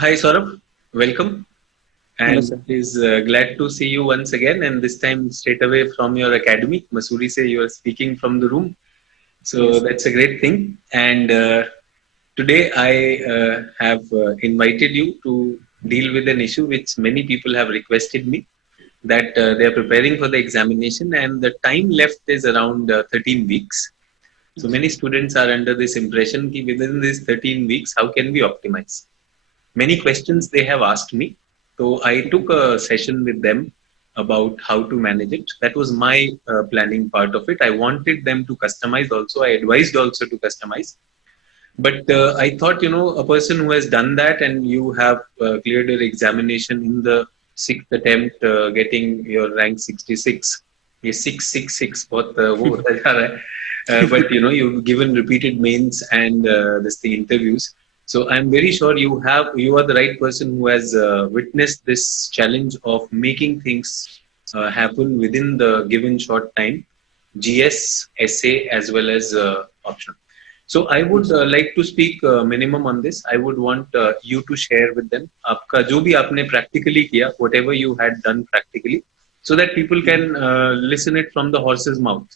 Hi Saurabh, welcome, Hello, and sir. it is glad to see you once again, and this time straight away from your academy. Masuri say you are speaking from the room, so Yes, sir. that's a great thing. And today I have invited you to deal with an issue which many people have requested me that they are preparing for the examination, and the time left is around 13 weeks. So Yes. many students are under this impression that within these 13 weeks, how can we optimize? Many questions they have asked me. So I took Okay. a session with them about how to manage it. That was my planning part of it. I wanted them to customize also. I advised also to customize. But I thought, a person who has done that and you have cleared your examination in the sixth attempt, getting your rank 66, ये 666 बहुत वो होता जा रहा है. But you've given repeated mains and this thing interviews. So I'm very sure you are the right person who has witnessed this challenge of making things happen within the given short time, GS, essay as well as optional. So I would Yes. like to speak minimum on this. I would want you to share with them आपका जो भी आपने practically किया, whatever you had done practically, so that people can Mhm. listen it from the horse's mouth.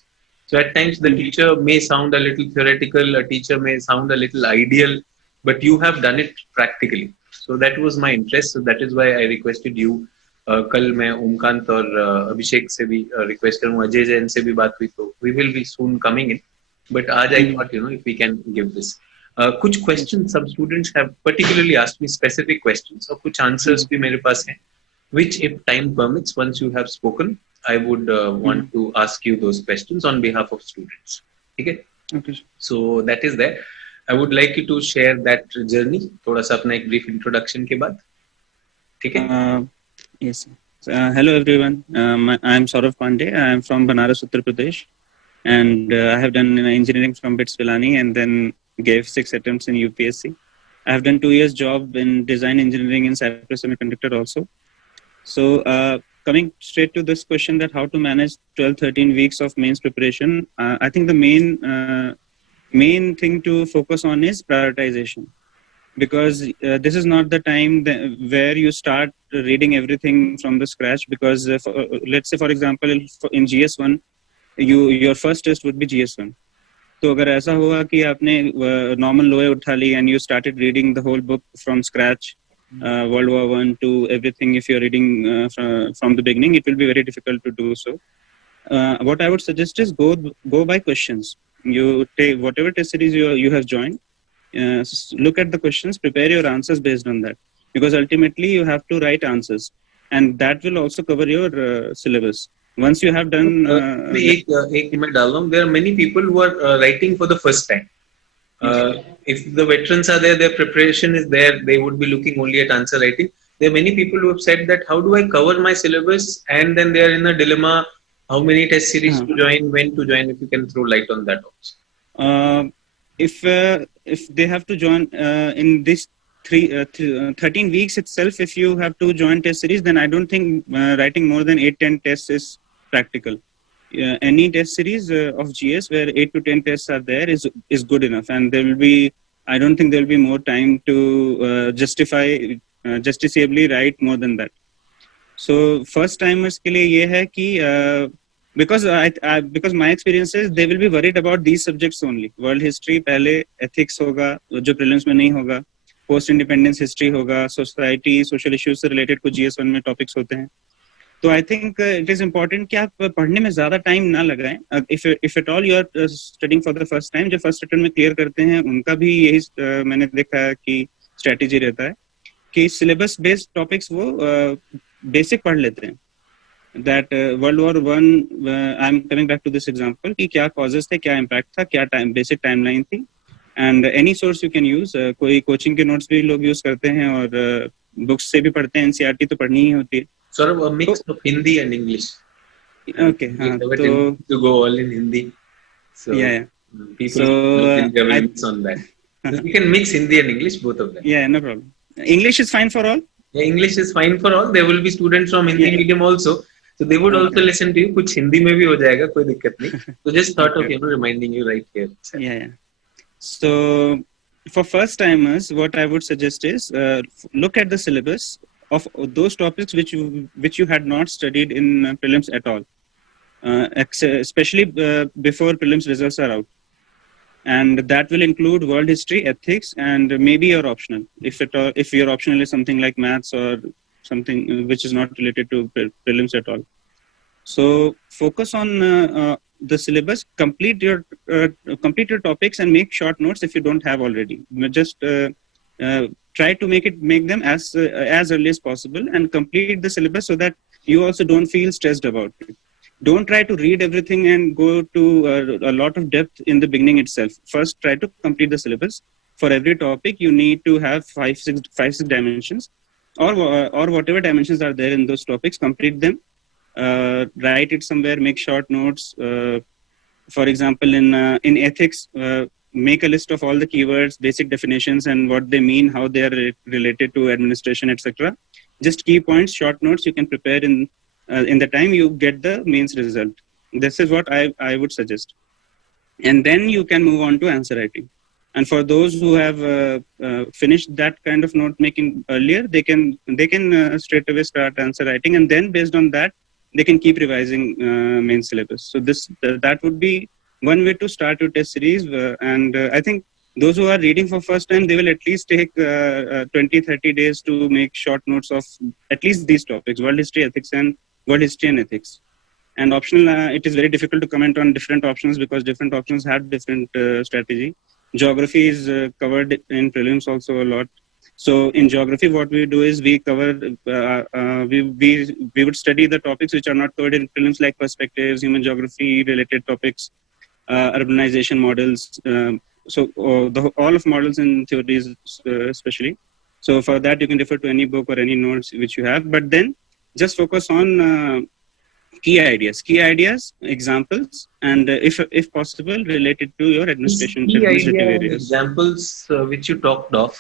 So at times the Mhm. teacher may sound a little theoretical, a teacher may sound a little ideal, but you have done it practically. So that was my interest. So that is why I requested you. कल मैं ओमकांत और अभिषेक से भी request करूंगा, अजय जैन से भी बात हुई, तो we will be soon coming in. But आज I Mhm. thought, if we can give this. कुछ Yes. questions some students have particularly asked me specific questions, और कुछ answers Mhm. भी मेरे पास हैं, which if time permits, once you have spoken, I would want Mhm. to ask you those questions on behalf of students. ठीक है? Okay, sir. So that is there. I would like you to share that journey. थोड़ा सा अपना एक brief introduction के बाद. ठीक है? Uh, yes. Sir. Hello, everyone. I'm Saurav Pandey. I'm from Banaras, Uttar Pradesh, and I have done engineering from BITS Pilani, and then gave 6 attempts in UPSC. I have done 2 years job in design engineering in Cypress Semiconductor also. So, coming straight to this question that how to manage 12, 13 weeks of mains preparation, I think the main thing to focus on is prioritization, because this is not the time where you start reading everything from the scratch, because let's say for example in GS1 your first test would be GS1. तो अगर ऐसा हुआ कि आपने normal लोए उठा ली and you started reading the whole book from scratch, World War One to everything, if you're reading from the beginning, it will be very difficult to do so. What I would suggest is go by questions. You take whatever test series you have joined, look at the questions, prepare your answers based on that, because ultimately you have to write answers, and that will also cover your syllabus once you have done. इसमें एक मैं डाल रहा हूँ. There are many people who are writing for the first time. Yes. If the veterans are there, their preparation is there, they would be looking only at answer writing. There are many people who have said that how do I cover my syllabus, and then they are in a dilemma, how many test series Uh, to join, when to join. If you can throw light on that also. uh, if they have to join in this 13 weeks itself, if you have to join test series, then I don't think writing more than 8-10 tests is practical. Any test series of GS where 8 to 10 tests are there is good enough, and there will be, I don't think there will be more time to justifiably write more than that. So first timers के लिए ये है कि because my experience is they will be worried about these subjects only. World history पहले, ethics होगा जो prelims में नहीं होगा, post independence history होगा, society social issues से related कुछ GS1 में topics होते हैं. तो I think it is important कि आप पढ़ने में ज्यादा टाइम ना लगाएं. If at all you are studying for the first time, जो फर्स्ट अटेम्प्ट में क्लियर करते हैं उनका भी यही मैंने देखा है कि स्ट्रेटेजी रहता है कि सिलेबस बेस्ड टॉपिक्स वो बेसिक पढ़ लेते हैं. That world war one, I am coming back to this example कि क्या कॉजेस थे, क्या इम्पैक्ट था, क्या टाइम बेसिक टाइमलाइन थी, and any source you can use. कोई कोचिंग के नोट्स भी लोग यूज करते हैं और बुक्स से भी पढ़ते हैं. एनसीईआरटी तो पढ़नी ही होती है. Sort of a तो mix of Hindi and English. Okay, We हाँ have a तो tendency to go all in Hindi. या So या people so think I will I mix on that. So we can mix Hindi and English, both of them. या no problem. English is fine for all. Yeah, English is fine for all. There will be students from Hindi या medium also, so they would okay also listen to you. कुछ हिंदी में भी हो जाएगा, कोई दिक्कत नहीं. So just thought okay of reminding you right here. या या. सो For first timers, what I would suggest is look at the syllabus of those topics which you had not studied in prelims at all, especially before prelims results are out, and that will include world history, ethics, and maybe your optional. If your optional is something like maths or something which is not related to prelims at all. So focus on the syllabus. Complete your topics and make short notes if you don't have already. Just try to make them as early as possible and complete the syllabus so that you also don't feel stressed about it. Don't try to read everything and go to a lot of depth in the beginning itself. First, try to complete the syllabus. For every topic, you need to have five, six dimensions, or whatever dimensions are there in those topics. Complete them. Write it somewhere. Make short notes. For example, in ethics, make a list of all the keywords, basic definitions, and what they mean, how they are related to administration, etc. Just key points, short notes you can prepare in the time you get the mains result. This is what I would suggest. And then you can move on to answer writing. And for those who have finished that kind of note making earlier, they can straight away start answer writing, and then based on that, they can keep revising main syllabus. So that would be one way to start your test series. And I think those who are reading for first time, they will at least take 20-30 days to make short notes of at least these topics: world history, ethics, and world history and ethics. And optional, it is very difficult to comment on different options because different options have different strategy. Geography is covered in prelims also a lot. So in geography, what we do is we cover, we would study the topics which are not covered in prelims, like perspectives, human geography related topics, urbanization models. All of models in theories especially. So for that, you can refer to any book or any notes which you have, but then just focus on key ideas, examples, and if possible, related to your administrative areas. Examples which you talked of.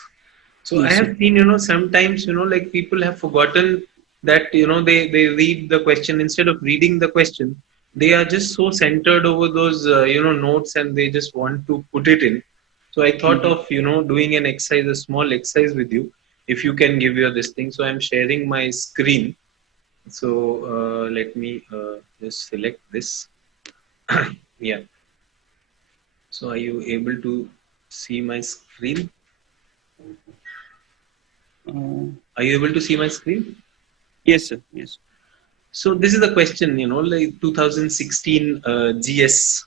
So Yes, I have seen, sometimes, like people have forgotten that, they read the question instead of reading the question. They are just so centered over those, notes, and they just want to put it in. So I thought of, doing an exercise, a small exercise with you, if you can give your this thing. So I'm sharing my screen. So let me just select this. Yeah. So are you able to see my screen? Are you able to see my screen? Yes, sir. Yes. So this is a question, like 2016 GS.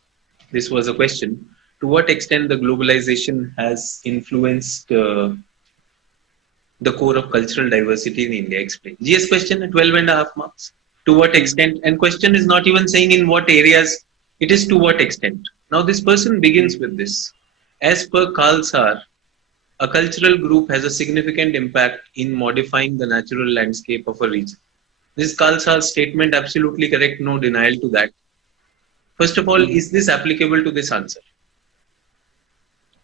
This was a question. To what extent the globalization has influenced the core of cultural diversity in India? Explain. GS question at 12.5 marks. To what extent? And question is not even saying in what areas. It is to what extent. Now this person begins with this. As per Carl Saar, a cultural group has a significant impact in modifying the natural landscape of a region. This Carl Saar's statement absolutely correct, no denial to that. First of all, is this applicable to this answer?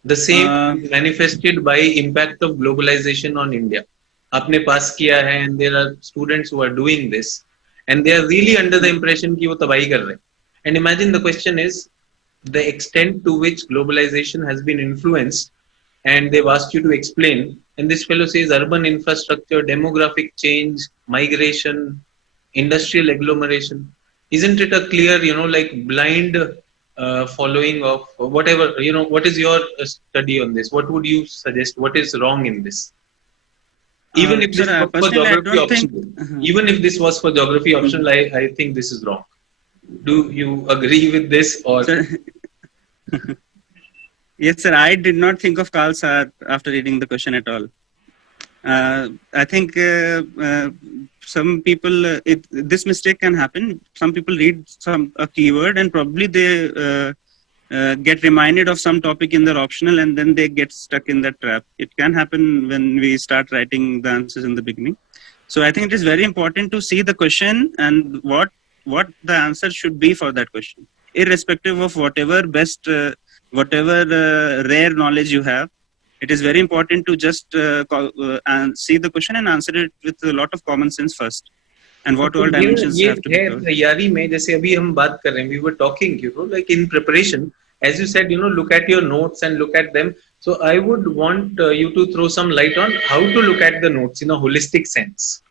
The same is manifested by impact of globalization on India. आपने पास किया है, and there are students who are doing this, and they are really under the impression कि वो तबाही कर रहे हैं. And imagine the question is the extent to which globalization has been influenced, and they've asked you to explain. And this fellow says urban infrastructure, demographic change, migration, industrial agglomeration. Isn't it a clear, like blind following of whatever, what is your study on this? What would you suggest? What is wrong in this? Even if this was for geography optional, even if this was for geography optional, I think this is wrong. Do you agree with this or? Yes, sir. I did not think of Carl Saar after reading the question at all. I think some people, this mistake can happen. Some people read a keyword and probably they get reminded of some topic in their optional, and then they get stuck in that trap. It can happen when we start writing the answers in the beginning. So I think it is very important to see the question and what the answer should be for that question, irrespective of whatever rare knowledge you have. It is very important to just see the question and answer it with a lot of common sense first. And what all dimensions have to be covered. तैयारी में जैसे अभी हम बात कर रहे हैं, we were talking, like in preparation, as you said, look at your notes and look at them. So I would want you to throw some light on how to look at the notes in a holistic sense.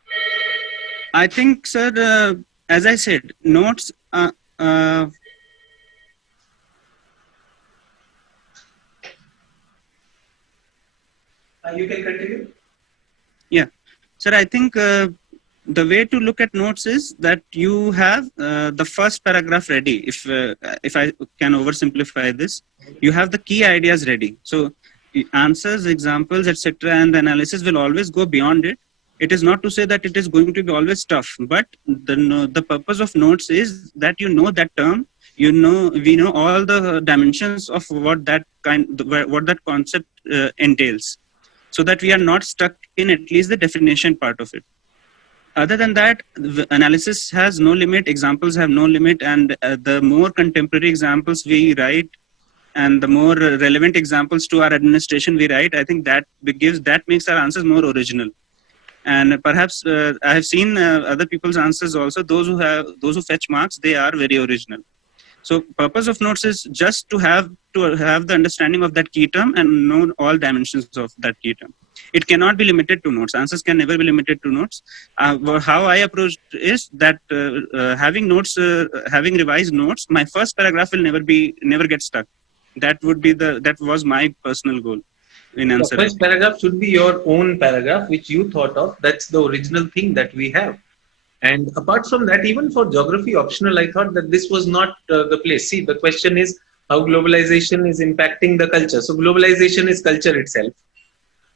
I think, sir, as I said, notes. You can continue. Yeah, sir. I think the way to look at notes is that you have the first paragraph ready. If I can oversimplify this, you have the key ideas ready. So answers, examples, etc., and the analysis will always go beyond it. It is not to say that it is going to be always tough, but the purpose of notes is that you know that term. We know all the dimensions of what that concept entails, so that we are not stuck in at least the definition part of it. Other than that, the analysis has no limit, examples have no limit, and the more contemporary examples we write and the more relevant examples to our administration we write, I think that makes our answers more original. And perhaps I have seen other people's answers also. Those who fetch marks, they are very original. So purpose of notes is just to have the understanding of that key term and know all dimensions of that key term. It cannot be limited to notes. Answers can never be limited to notes. How I approached is that having revised notes, my first paragraph will never get stuck. That was my personal goal in answering. The first paragraph should be your own paragraph, which you thought of. That's the original thing that we have. And apart from that, even for geography optional, I thought that this was not the place. See, the question is how globalization is impacting the culture. So globalization is culture itself.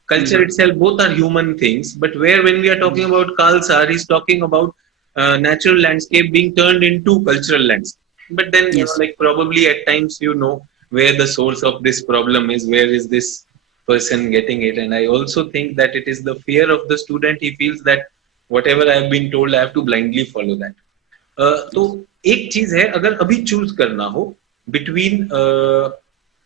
Culture itself, both are human things. But when we are talking about Karl Saar, he's talking about natural landscape being turned into cultural landscape. But then, probably at times, where the source of this problem is, where is this person getting it. And I also think that it is the fear of the student. He feels that whatever I have been told, I have to blindly follow that. तो एक चीज है, अगर अभी choose करना हो between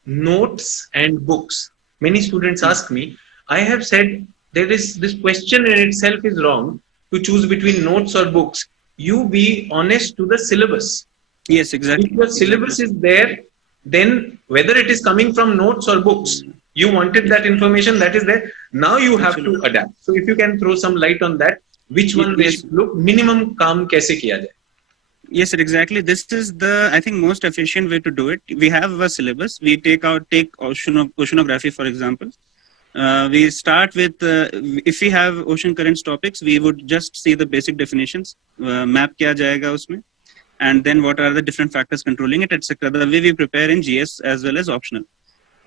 notes and books, many students ask me. I have said there is this question in itself is wrong to choose between notes or books. You be honest to the syllabus. Yes, exactly. If your syllabus is there, then whether it is coming from notes or books, you wanted that information that is there. Now you have to adapt. So if you can throw some light on that, which one they should look, minimum काम कैसे किया जाए? Yes, sir, exactly. This is I think most efficient way to do it. We have a syllabus. We take oceanography, for example. We start with, if we have ocean currents topics, we would just see the basic definitions, map किया जाएगा उसमें, and then what are the different factors controlling it, etc. The way we prepare in GS as well as optional.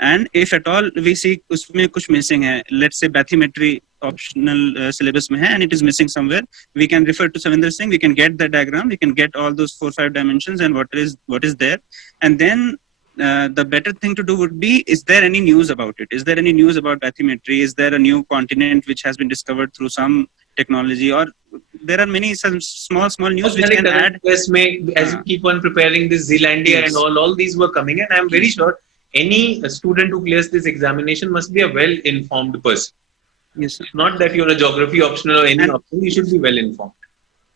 And if at all we see उसमें कुछ missing है, let's say bathymetry optional syllabus में है and it is missing somewhere, we can refer to Savinder Singh, we can get the diagram, we can get all those 4-5 dimensions and what is there. And then the better thing to do would be, is there any news about it? Is there any news about bathymetry? Is there a new continent which has been discovered through some technology? Or there are some small news which can add. Yes, as you keep on preparing this Zealandia and all these were coming in. I am very sure any student who clears this examination must be a well-informed person. Yes, sir. Not that you're a geography optional or any option, you should be well-informed.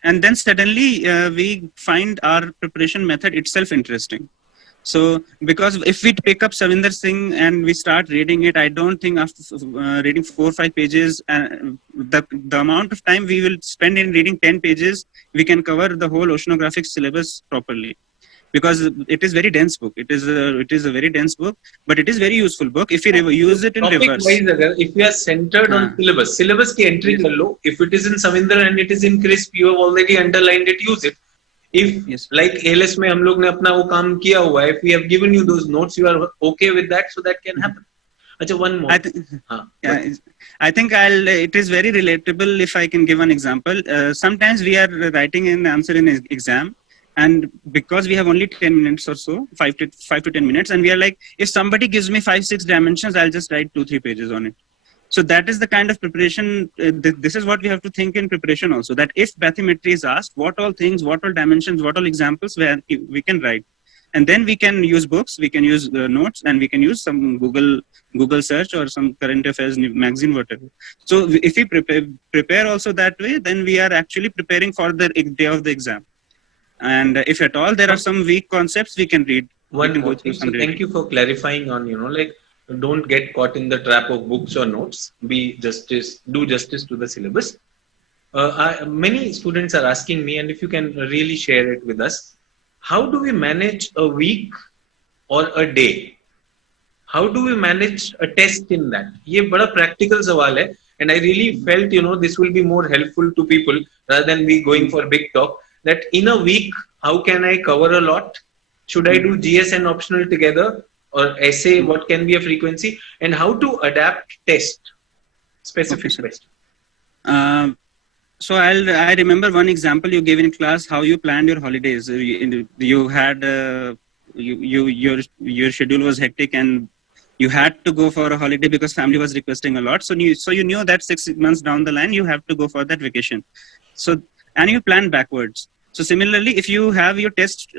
And then suddenly we find our preparation method itself interesting. So, because if we pick up Savinder Singh and we start reading it, I don't think after reading 4 or 5 pages, the amount of time we will spend in reading 10 pages, we can cover the whole oceanographic syllabus properly. Because it is very dense book. It is a very dense book, but it is very useful book if you use it in reverse. If you are centered on syllabus की entry कर लो. If it is in Savinder and it is in CRISP, you have already underlined it, use it. If like ALS में हम लोग ने अपना वो काम किया हुआ है, if we have given you those notes, you are okay with that, so that can happen. अच्छा, one more. I think it is very relatable if I can give an example. Sometimes we are writing an answer in an exam, and because we have only 10 minutes or so, 5 to 10 minutes, and we are like, if somebody gives me 5-6 dimensions, I'll just write 2-3 pages on it. So that is the kind of preparation. This is what we have to think in preparation also, that if bathymetry is asked, what all things, what all dimensions, what all examples where we can write. And then we can use books, we can use notes, and we can use some Google search or some current affairs magazine, whatever. So if we prepare also that way, then we are actually preparing for the day of the exam. And if at all there are some weak concepts, we can read. One more thing. So thank you for clarifying on, don't get caught in the trap of books or notes. Do justice to the syllabus. Many students are asking me, and if you can really share it with us, how do we manage a week or a day? How do we manage a test in that? ये बड़ा practical सवाल है, and I really felt this will be more helpful to people rather than we going for big talk. That in a week, how can I cover a lot? Should I do GS and optional together, or essay? What can be a frequency, and how to adapt test specific Okay, sir. question? So I remember one example you gave in class how you planned your holidays. You had your schedule was hectic and you had to go for a holiday because family was requesting a lot. So you knew that 6 months down the line you have to go for that vacation. So and you plan backwards. So similarly, if you have your test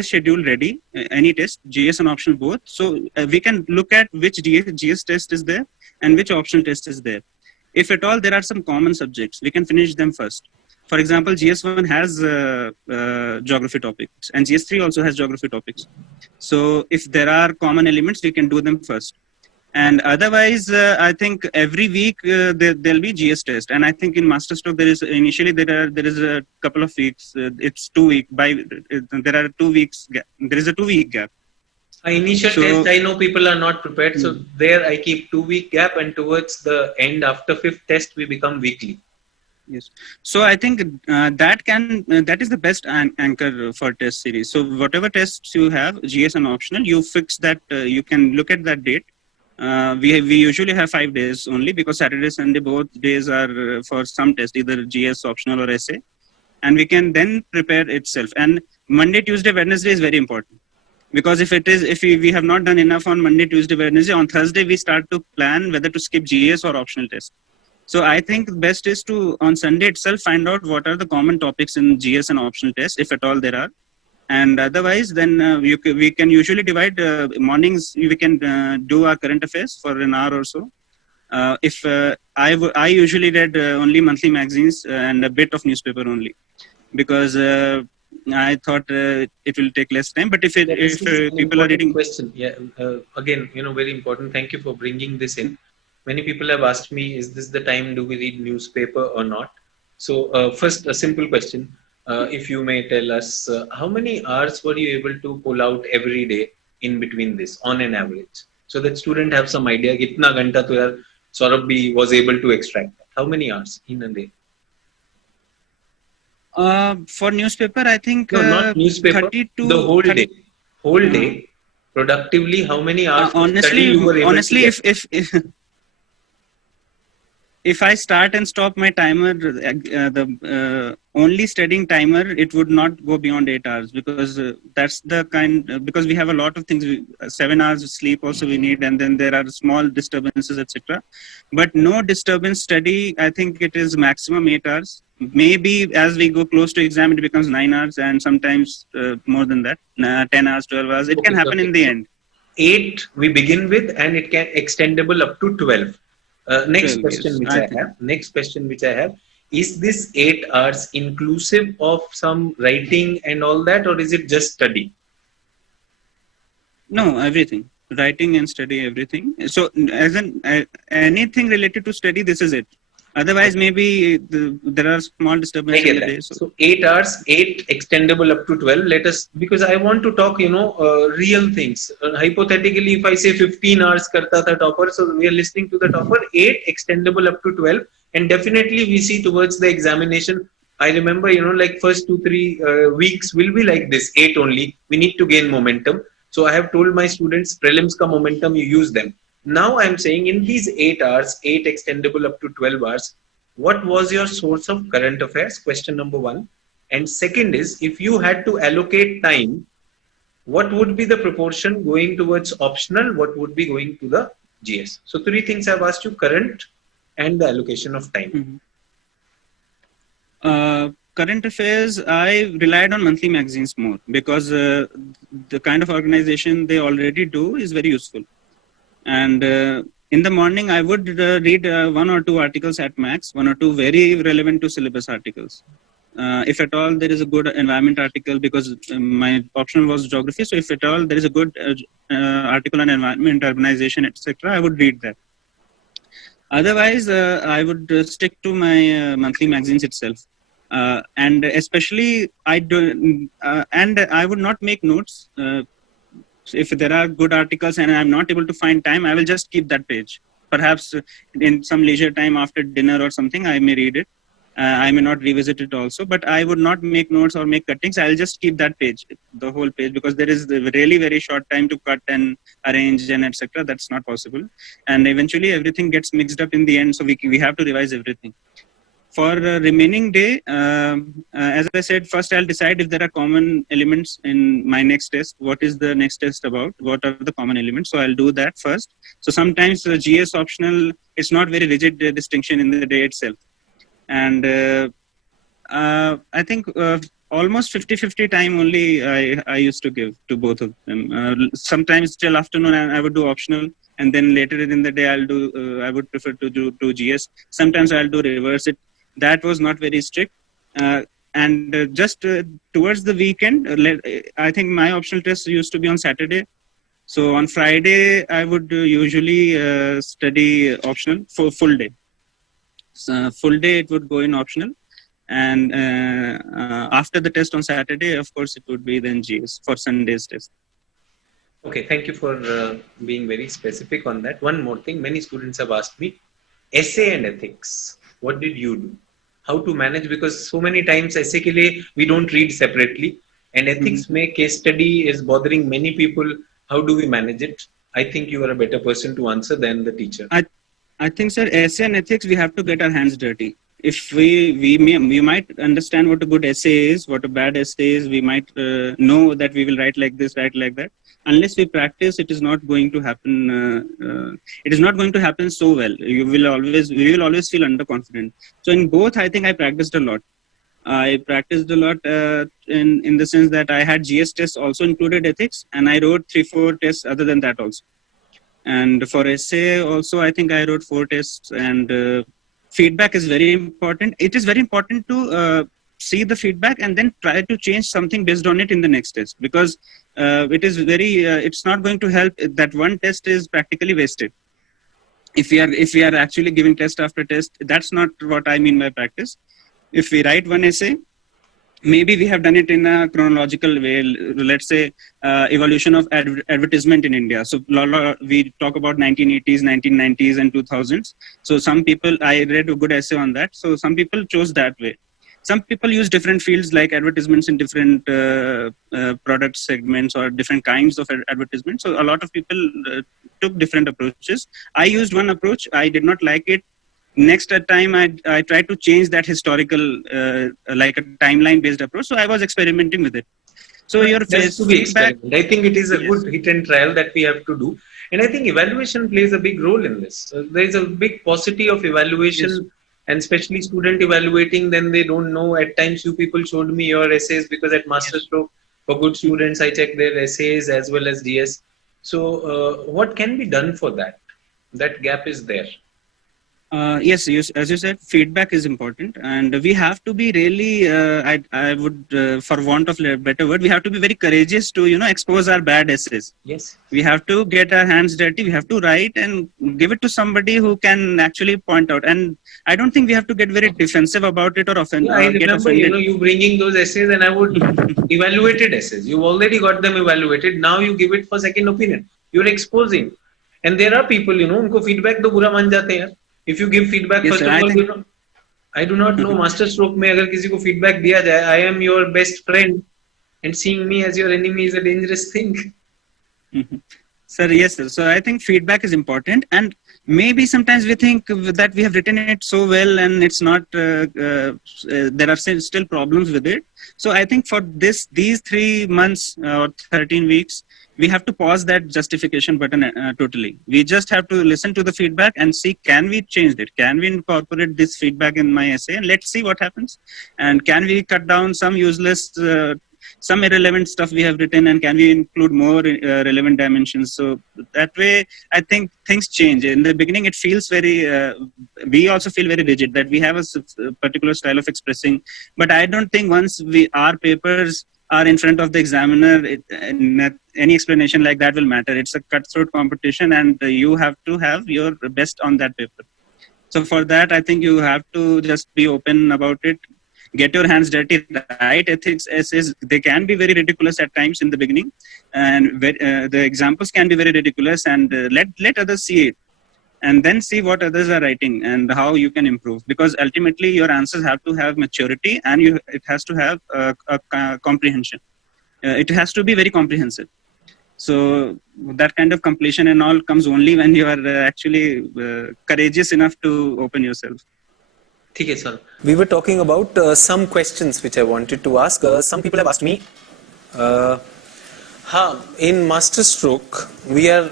schedule ready, any test, GS and optional both, so we can look at which GS test is there and which optional test is there. If at all there are some common subjects, we can finish them first. For example, GS1 has geography topics and GS3 also has geography topics. So if there are common elements, we can do them first. And otherwise, I think every week there'll be GS test. And I think in Masterstroke there is initially there is a couple of weeks. It's 2 week there are 2 weeks. There is a 2 week gap. Initial test, I know people are not prepared. So there I keep 2 week gap, and towards the end, after 5th test, we become weekly. Yes. So I think that is the best anchor for test series. So whatever tests you have, GS and optional, you fix that. You can look at that date. We usually have 5 days only because Saturday, Sunday, both days are for some test, either GS, optional, or essay, and we can then prepare itself. And Monday, Tuesday, Wednesday is very important. Because if we have not done enough on Monday, Tuesday, Wednesday, on Thursday we start to plan whether to skip GS or optional test. So I think best is to on Sunday itself find out what are the common topics in GS and optional test, if at all there are. And otherwise, then we can usually divide mornings. We can do our current affairs for an hour or so. I usually read only monthly magazines and a bit of newspaper only, because I thought it will take less time. But if people are reading, question, again, very important. Thank you for bringing this in. Many people have asked me, is this the time? Do we read newspaper or not? So first, a simple question. If you may tell us, how many hours were you able to pull out every day in between this, on an average, so that student have some idea? Kitna ghanta to yaar Saurabh bhi was able to extract that. How many hours in a day? For newspaper, I think No, not newspaper. 30 to the whole 30, day. Whole day, productively, how many hours of study you were able honestly, to get? if I start and stop my timer, the only studying timer, it would not go beyond 8 hours, because that's the kind, because we have a lot of things. 7 hours of sleep also we need, and then there are small disturbances, etc. But no disturbance study, I think it is maximum 8 hours. Maybe as we go close to exam, it becomes 9 hours, and sometimes more than that, 10 hours, 12 hours. It can happen in the end. 8 we begin with, and it can extendable up to 12. Next question which I have, is this 8 hours inclusive of some writing and all that, or is it just study? No, everything. Writing and study, everything. So as anything related to study, this is it. Otherwise, maybe there are small disturbances in the day. So 8 hours, 8 extendable up to 12. Let us, because I want to talk, real things. Hypothetically, if I say 15 hours karta tha topper, so we are listening to the topper, 8 extendable up to 12. And definitely we see towards the examination, I remember, like first 2-3 weeks will be like this, 8 only. We need to gain momentum. So I have told my students, prelims ka momentum, you use them. Now I'm saying in these 8 hours, 8 extendable up to 12 hours, what was your source of current affairs? Question number 1. And second is, if you had to allocate time, what would be the proportion going towards optional? What would be going to the GS? So 3 things I've asked you: current and the allocation of time. Current affairs, I relied on monthly magazines more, because the kind of organization they already do is very useful. And in the morning, I would read 1 or 2 articles at max, 1 or 2 very relevant to syllabus articles. If at all there is a good environment article, because my optional was geography, so if at all there is a good article on environment, urbanization, etc., I would read that. Otherwise, I would stick to my monthly magazines itself, and especially I do, and I would not make notes. If there are good articles and I'm not able to find time, I will just keep that page. Perhaps in some leisure time after dinner or something, I may read it. I may not revisit it also, but I would not make notes or make cuttings. I'll just keep that page, the whole page, because there is really very short time to cut and arrange and etc. That's not possible. And eventually everything gets mixed up in the end. So we have to revise everything. For remaining day, as I said, first I'll decide if there are common elements in my next test. What is the next test about? What are the common elements? So I'll do that first. So sometimes GS optional, it's not very rigid distinction in the day itself. And I think almost 50-50 time only I used to give to both of them. Sometimes till afternoon I would do optional, and then later in the day I would prefer to do GS. Sometimes I'll do reverse it. That was not very strict. And just towards the weekend, I think my optional test used to be on Saturday. So on Friday, I would usually study optional for full day. So full day, it would go in optional. And after the test on Saturday, of course, it would be then GS for Sunday's test. Okay, thank you for being very specific on that. One more thing, many students have asked me, essay and ethics, what did you do? How to manage? Because so many times essay ke liye we don't read separately, and ethics mein case study is bothering many people. How do we manage it? I think you are a better person to answer than the teacher. I think, sir, essay and ethics, we have to get our hands dirty. If we might understand what a good essay is, what a bad essay is, we might know that we will write like this, write like that. Unless we practice, it is not going to happen. It is not going to happen so well. We will always feel underconfident. So in both, I think I practiced a lot. I practiced a lot in the sense that I had GS tests also included ethics, and I wrote 3-4 tests other than that also. And for essay also, I think I wrote 4 tests. And feedback is very important. It is very important to see the feedback and then try to change something based on it in the next test, because it is very it's not going to help. That one test is practically wasted if we are actually giving test after test. That's not what I mean by practice. If we write one essay, maybe we have done it in a chronological way. Let's say evolution of advertisement in India. So we talk about 1980s, 1990s and 2000s. So some people, I read a good essay on that. So some people chose that way. Some people use different fields like advertisements in different product segments or different kinds of advertisements. So a lot of people took different approaches. I used one approach. I did not like it. Next time, I tried to change that historical, like a timeline-based approach. So I was experimenting with it. So your feedback, I think it is a good hit and trial that we have to do. And I think evaluation plays a big role in this. There is a big paucity of evaluation, and especially student evaluating, then they don't know. At times, you people showed me your essays, because at Masterstroke, for good students, I check their essays as well as DS. So what can be done for that? That gap is there. Yes, as you said, feedback is important, and we have to be really, I would, for want of a better word, we have to be very courageous to, expose our bad essays. Yes. We have to get our hands dirty. We have to write and give it to somebody who can actually point out. And I don't think we have to get very defensive about it or offend. Yeah, I remember, you bringing those essays, and I would evaluated essays. You've already got them evaluated. Now you give it for second opinion. You're exposing. And there are people, unko feedback to bura man jate hain. If you give feedback, yes, first of all, I do not know. Masterstroke में अगर किसी को feedback दिया जाए, I am your best friend, and seeing me as your enemy is a dangerous thing. Sir, yes, sir. So I think feedback is important, and maybe sometimes we think that we have written it so well, and it's not. There are still problems with it. So I think for these 3 months or 13 weeks, we have to pause that justification button totally. We just have to listen to the feedback and see, can we change it? Can we incorporate this feedback in my essay? And let's see what happens. And can we cut down some useless some irrelevant stuff we have written, and can we include more relevant dimensions? So that way, I think things change. In the beginning, it feels very, we also feel very rigid that we have a particular style of expressing. But I don't think once our papers are in front of the examiner, any explanation like that will matter. It's a cutthroat competition, and you have to have your best on that paper. So for that, I think you have to just be open about it. Get your hands dirty. Write ethics essays. They can be very ridiculous at times in the beginning, and the examples can be very ridiculous. And let others see it, and then see what others are writing and how you can improve. Because ultimately, your answers have to have maturity, and it has to have a comprehension. It has to be very comprehensive. So that kind of completion and all comes only when you are actually courageous enough to open yourself. Okay, sir. We were talking about some questions which I wanted to ask. Some people have asked me, in Masterstroke, we are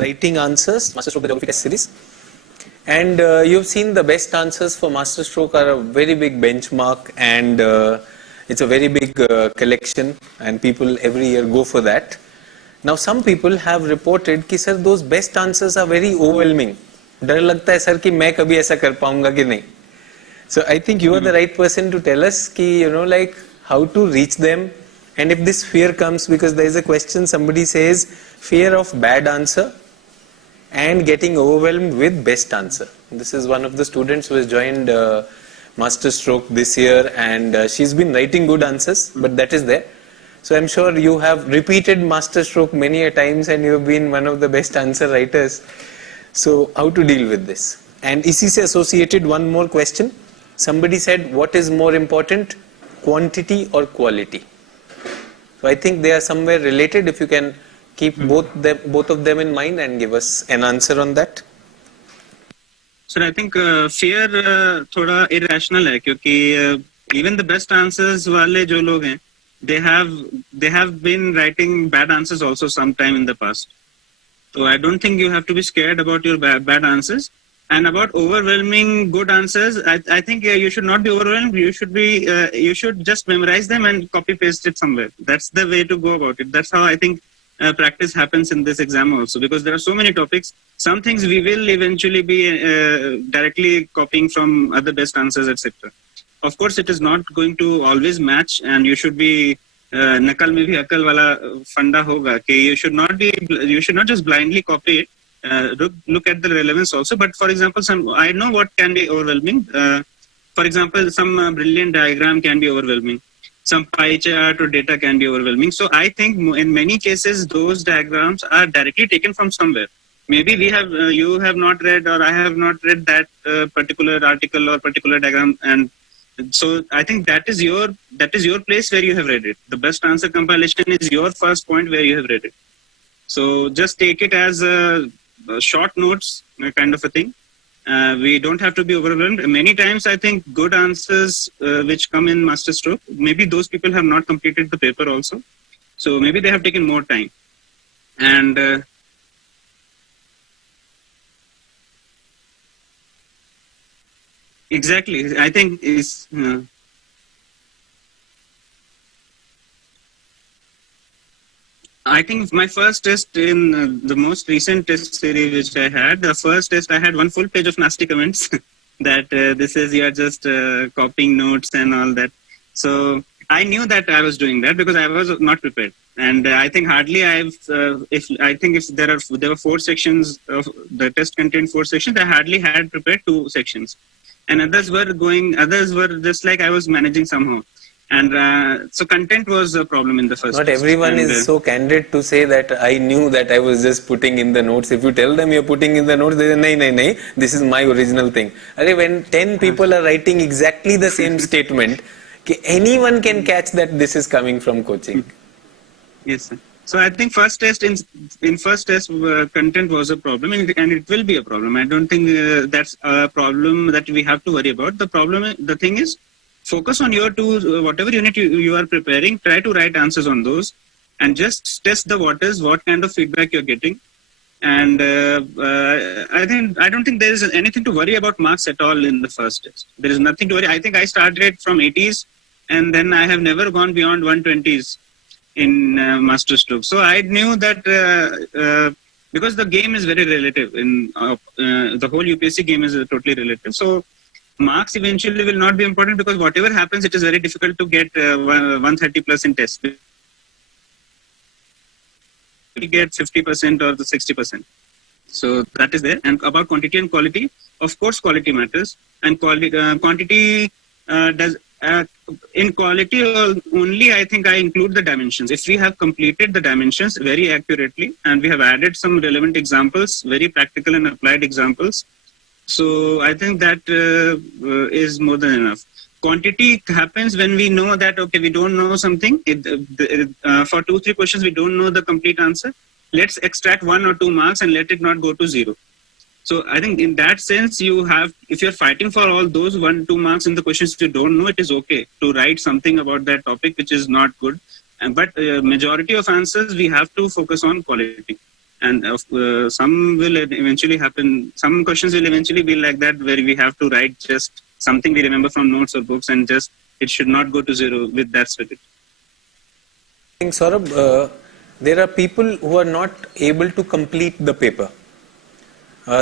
writing answers, Masterstroke the Geography Test Series. And you've seen the best answers for Masterstroke are a very big benchmark, and it's a very big collection, and people every year go for that. Now some people have reported कि sir those best answers are very overwhelming. डर लगता है sir कि मैं कभी ऐसा कर पाऊंगा कि नहीं. So I think you are the right person to tell us कि like how to reach them, and if this fear comes, because there is a question somebody says fear of bad answer and getting overwhelmed with best answer. This is one of the students who has joined Masterstroke this year, and she's been writing good answers, but that is there. So I'm sure you have repeated Masterstroke many a times, and you have been one of the best answer writers. So how to deal with this? And इसी से associated one more question. Somebody said, what is more important, quantity or quality? So I think they are somewhere related. If you can keep both of them in mind and give us an answer on that. So I think fear थोड़ा irrational है, क्योंकि even the best answers वाले जो लोग हैं, they have been writing bad answers also sometime in the past. So I don't think you have to be scared about your bad answers. And about overwhelming good answers, I think you should not be overwhelmed. You should just memorize them and copy paste it somewhere. That's the way to go about it. That's how I think practice happens in this exam also, because there are so many topics. Some things we will eventually be directly copying from other best answers, etc. Of course, it is not going to always match, and you should be nakal mein bhi akal wala funda hoga कि you should not just blindly copy it. Look at the relevance also. But for example, I know what can be overwhelming. For example, some brilliant diagram can be overwhelming. Some pie chart or data can be overwhelming. So I think in many cases, those diagrams are directly taken from somewhere. Maybe you have not read, or I have not read that particular article or particular diagram, and so I think that is your place where you have read it. The best answer compilation is your first point where you have read it. So just take it as short notes kind of a thing. We don't have to be overwhelmed. Many times I think good answers which come in Masterstroke, maybe those people have not completed the paper also. So maybe they have taken more time. And exactly, I think is I think my first test in the most recent test series which I had, the first test I had one full page of nasty comments that this is, you are just copying notes and all that. So I knew that I was doing that because I was not prepared. And I think hardly if there were 4 sections of the test contained 4 sections, I hardly had prepared 2 sections. And others were just like I was managing somehow. And so content was a problem in the first. Not everyone is so candid to say that I knew that I was just putting in the notes. If you tell them you're putting in the notes, they say, nahi, this is my original thing. When 10 people are writing exactly the same statement, anyone can catch that this is coming from coaching. Yes, sir. So I think first test content was a problem, and it will be a problem. I don't think that's a problem that we have to worry about. The thing is, focus on your whatever unit you are preparing. Try to write answers on those, and just test the waters. What kind of feedback you're getting, and I don't think there is anything to worry about marks at all in the first test. There is nothing to worry. I think I started from 80s and then I have never gone beyond 120s in master stroke. So I knew that because the game is very relative, in the whole UPSC game is totally relative. So marks eventually will not be important, because whatever happens, it is very difficult to get 130 plus in test. We get 50% or the 60%. So that is there. And about quantity and quality, of course, quality matters. And quantity does in quality only. I think I include the dimensions. If we have completed the dimensions very accurately, and we have added some relevant examples, very practical and applied examples, so I think that is more than enough. Quantity happens when we know that, okay, we don't know something. For 2-3 questions, we don't know the complete answer. Let's extract 1 or 2 marks and let it not go to 0. So I think in that sense, you have, if you're fighting for all those 1-2 marks in the questions you don't know, it is okay to write something about that topic which is not good. But majority of answers, we have to focus on quality. And some will eventually happen. Some questions will eventually be like that, where we have to write just something we remember from notes or books, and just it should not go to 0 with that spirit. I think, Saurabh, there are people who are not able to complete the paper.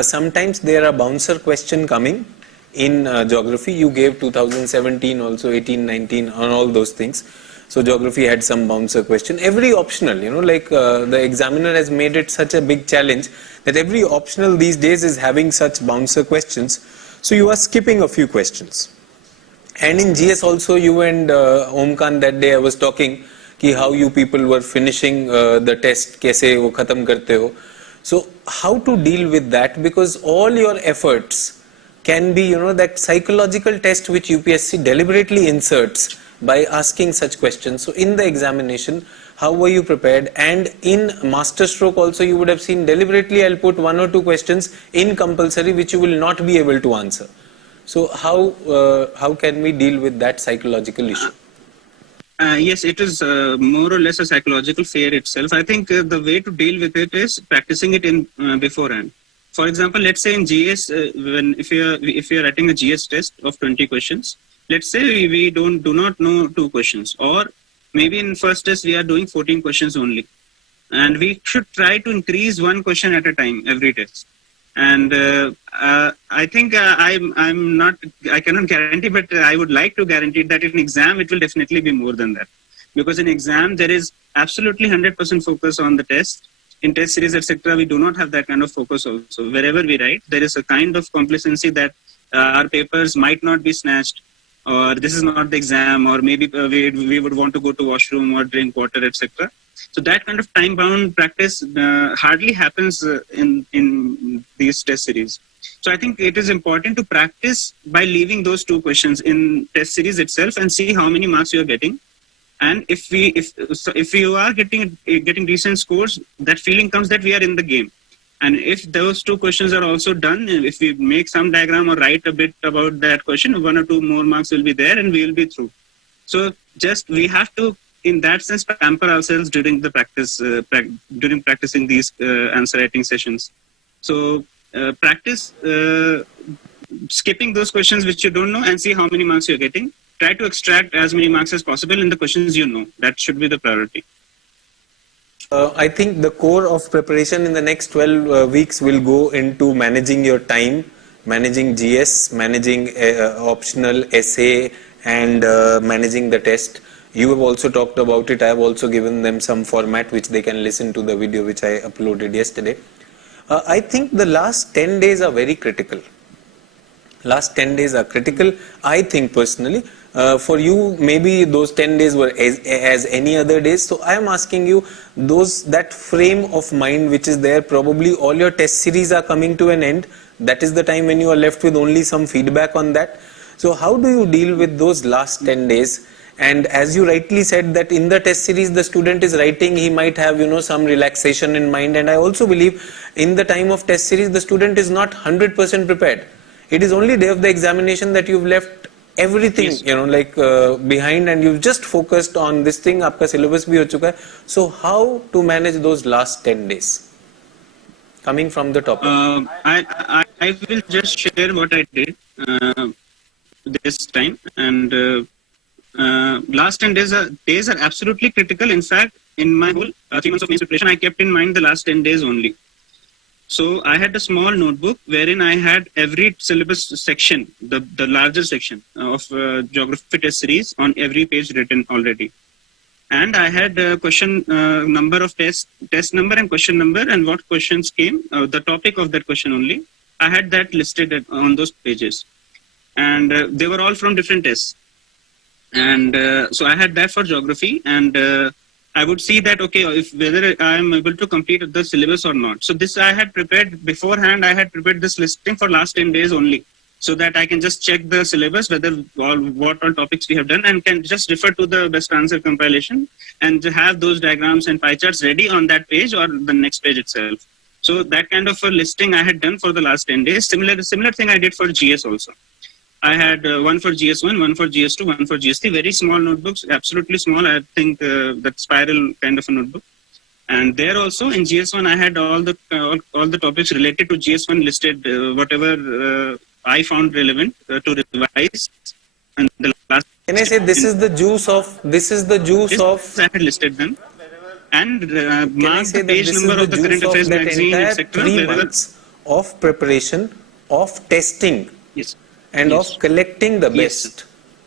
Sometimes there are bouncer question coming in geography. You gave 2017, also 18, 19, on all those things. So geography had some bouncer question. Every optional, like the examiner has made it such a big challenge that every optional these days is having such bouncer questions. So you are skipping a few questions. And in GS also, you and Omkan, that day I was talking ki how you people were finishing the test, kaise wo khatam karte ho. So how to deal with that, because all your efforts can be, that psychological test which UPSC deliberately inserts by asking such questions. So in the examination, how were you prepared? And in master stroke also, you would have seen deliberately I'll put 1 or 2 questions in compulsory which you will not be able to answer. So how can we deal with that psychological issue? Yes, it is more or less a psychological fear itself. I think the way to deal with it is practicing it in beforehand. For example, let's say in GS, if you're writing a GS test of 20 questions, let's say we do not know 2 questions, or maybe in first test we are doing 14 questions only, and we should try to increase 1 question at a time every test. And I think I cannot guarantee, but I would like to guarantee that in exam it will definitely be more than that, because in exam there is absolutely 100% focus on the test. In test series, etc., we do not have that kind of focus also. Wherever we write, there is a kind of complacency that our papers might not be snatched, or this is not the exam, or maybe we would want to go to washroom or drink water, etc. So that kind of time-bound practice hardly happens in these test series. So I think it is important to practice by leaving those 2 questions in test series itself and see how many marks you are getting. And if you are getting decent scores, that feeling comes that we are in the game. And if those 2 questions are also done, if we make some diagram or write a bit about that question, 1 or 2 more marks will be there and we will be through. So just we have to, in that sense, pamper ourselves during the practice, during practicing these answer writing sessions. So practice skipping those questions which you don't know and see how many marks you're getting. Try to extract as many marks as possible in the questions you know. That should be the priority. I think the core of preparation in the next 12 weeks will go into managing your time, managing GS, managing optional essay, and managing the test. You have also talked about it. I have also given them some format which they can listen to the video which I uploaded yesterday. I think the last 10 days are very critical. Last 10 days are critical, I think personally. For you, maybe those 10 days were as any other days. So I am asking you, that frame of mind which is there, probably all your test series are coming to an end. That is the time when you are left with only some feedback on that. So how do you deal with those last 10 days? And as you rightly said that in the test series, the student is writing, he might have, some relaxation in mind. And I also believe in the time of test series, the student is not 100% prepared. It is only day of the examination that you've left everything, yes, behind, and you've just focused on this thing. Aapka syllabus bhi ho chuka hai. So how to manage those last 10 days? Coming from the topic. I will just share what I did this time, and last 10 days are absolutely critical. In fact, in my whole 3 months of mains preparation, I kept in mind the last 10 days only. So I had a small notebook wherein I had every syllabus section, the larger section of geography test series on every page written already. And I had a question number of test number and question number and what questions came, the topic of that question only. I had that listed on those pages. And they were all from different tests. And so I had that for geography, and I would see that, okay, if whether I am able to complete the syllabus or not. So this I had prepared beforehand. I had prepared this listing for last 10 days only, so that I can just check the syllabus, whether what all topics we have done, and can just refer to the best answer compilation and to have those diagrams and pie charts ready on that page or the next page itself. So that kind of a listing I had done for the last 10 days. Similar thing I did for GS also. I had one for GS1, one for GS2, one for GS3, very small notebooks, absolutely small. I think that spiral kind of a notebook. And there also in GS1, I had all the topics related to GS1 listed, whatever I found relevant to revise. And the last Can I say this is the juice of I had listed them and Can I marked say the that page this is number the of the juice current of affairs that magazine, entire etc. 3 months of preparation, of testing, Yes. and Yes. of collecting the Yes. best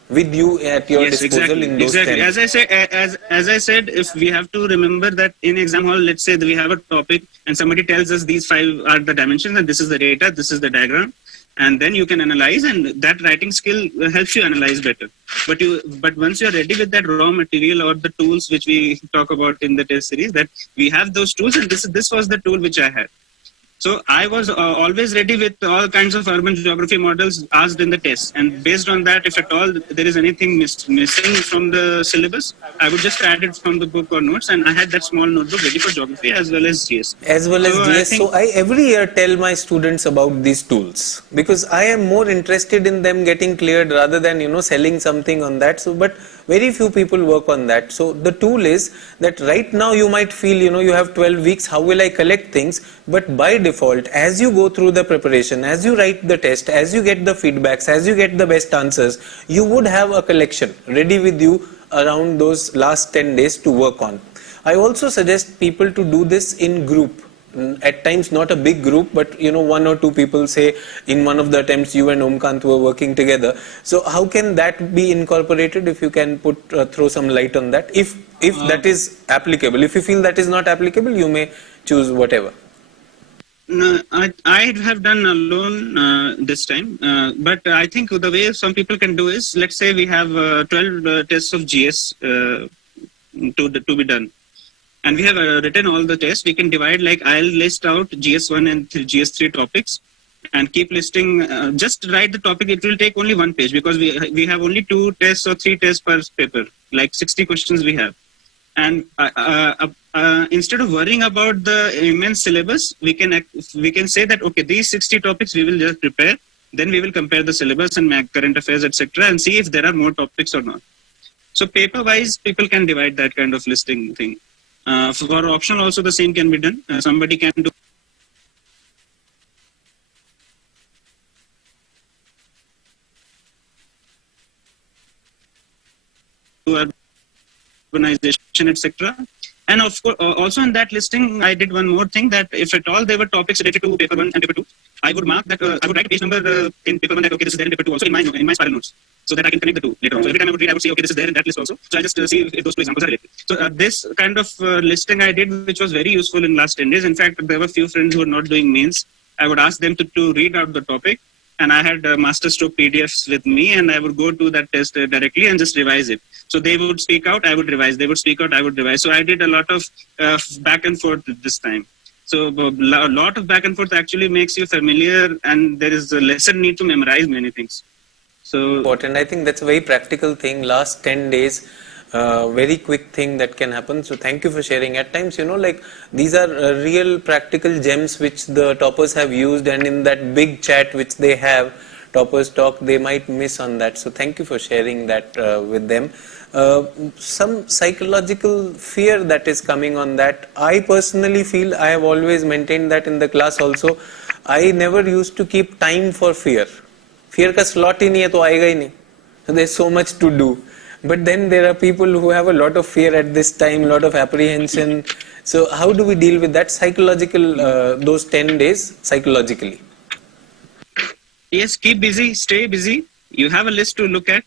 with you at your disposal in those exactly. 10. As I said, if we have to remember that in exam hall, let's say that we have a topic and somebody tells us these 5 are the dimensions and this is the data, this is the diagram, and then you can analyze, and that writing skill helps you analyze better. But once you are ready with that raw material or the tools which we talk about in the test series, that we have those tools, and this was the tool which I had. So I was always ready with all kinds of urban geography models asked in the test. And based on that, if at all there is anything missing from the syllabus, I would just add it from the book or notes. And I had that small notebook ready for geography as well as GS. As well as So GS. So I every year tell my students about these tools because I am more interested in them getting cleared rather than selling something on that. So but very few people work on that. So the tool is that right now you might feel you have 12 weeks, how will I collect things? But by default, as you go through the preparation, as you write the test, as you get the feedbacks, as you get the best answers, you would have a collection ready with you around those last 10 days to work on. I also suggest people to do this in group. At times not a big group, but 1 or 2 people, say in one of the attempts you and Omkant were working together. So how can that be incorporated? If you can throw some light on that, if that is applicable. If you feel that is not applicable, you may choose whatever. No, I have done alone this time, but I think the way some people can do is, let's say we have 12 tests of GS to be done. And we have written all the tests. We can divide, like I'll list out GS1 and GS3 topics and keep listing. Just write the topic. It will take only 1 page because we have only 2 tests or 3 tests per paper, like 60 questions we have. And instead of worrying about the immense syllabus, we can say that, okay, these 60 topics we will just prepare. Then we will compare the syllabus and current affairs, etc., and see if there are more topics or not. So paper-wise, people can divide that kind of listing thing. For optional also the same can be done. Somebody can do urbanization, etc. And of course, also in that listing, I did one more thing, that if at all there were topics related to paper 1 and paper 2, I would mark that, I would write a page number in paper 1 that, okay, this is there in paper 2 also in my spiral notes, so that I can connect the 2 later on. So every time I would read, I would say, okay, this is there in that list also. So I just see if those 2 examples are related. So this kind of listing I did, which was very useful in last 10 days. In fact, there were few friends who were not doing mains. I would ask them to read out the topic, and I had master stroke PDFs with me, and I would go to that test directly and just revise it. So they would speak out, I would revise. They would speak out, I would revise. So I did a lot of back and forth this time. So a lot of back and forth actually makes you familiar, and there is a lesser need to memorize many things. So Important. I think that's a very practical thing. Last 10 days, very quick thing that can happen. So thank you for sharing. At times, like these are real practical gems which the toppers have used, and in that big chat which they have, toppers talk, they might miss on that. So thank you for sharing that with them. Some psychological fear that is coming on that. I personally feel, I have always maintained that in the class also, I never used to keep time for fear. Fear ka slot ही नहीं है तो आएगा ही नहीं. So there's so much to do. but then there are people who have a lot of fear at this time, a lot of apprehension. So how do we deal with that psychological, those 10 days psychologically? Yes, keep busy, stay busy. You have a list to look at.